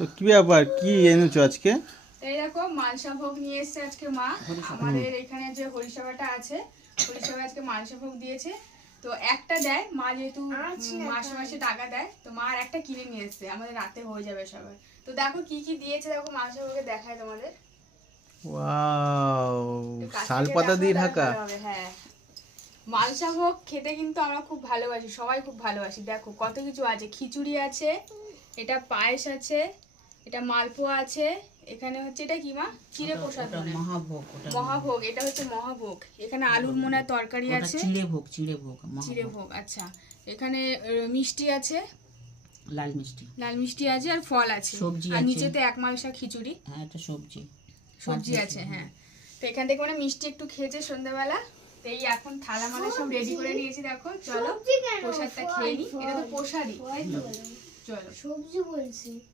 তো কি ব্যাপার, কি এনেছো আজকে? এই দেখো মালসা ভোগ নিয়ে এসেছে আজকে মা। আমাদের এখানে যে হরিসভাটা আছে, হরিসভা আজকে মালসা ভোগ দিয়েছে। তো একটা দেয় মা, যেহেতু মাসে মাসে টাকা দেয়, তো মা আর একটা কিনে নিয়ে এসছে, আমাদের রাতে হয়ে যাবে সবাই। তো দেখো কি কি দিয়েছে, দেখো মালসা ভোগে দেখায় তোমাদের। ওয়াও, একটু কাছ শাল থেকে পাতা দেখো, দিয়ে তাহলে ঢাকা। ভালো হবে। হ্যাঁ, মালসা ভোগ খেতে কিন্তু আমরা খুব ভালোবাসি, সবাই খুব ভালোবাসি। দেখো কত কিছু আছে, খিচুড়ি আছে, এটা পায়েস আছে, এটা মালপোয়া আছে, এখানে হচ্ছে এটা কি মা, চিড়ে প্রসাদ, মহাভোগ। মহাভোগ, এটা হচ্ছে মহাভোগ। এখানে আলুর মোনার তরকারি আছে, চিড়ে ভোগ। আচ্ছা, এখানে মিষ্টি আছে, লাল মিষ্টি আছে, আর ফল আছে, সবজি আর আছে। নিচেতে এক মালসা খিচুড়ি, হ্যাঁ, এটা সবজি আছে। হ্যাঁ, তো এখান থেকে মানে মিষ্টি একটু খেয়েছে সন্ধ্যাবেলা। তো এই এখন থালা মালা সব রেডি করে নিয়েছি, দেখো চলো প্রসাদটা খেয়ে নি। এটা তো প্রসাদই, তাই তো? চলো। সবজি বলছি।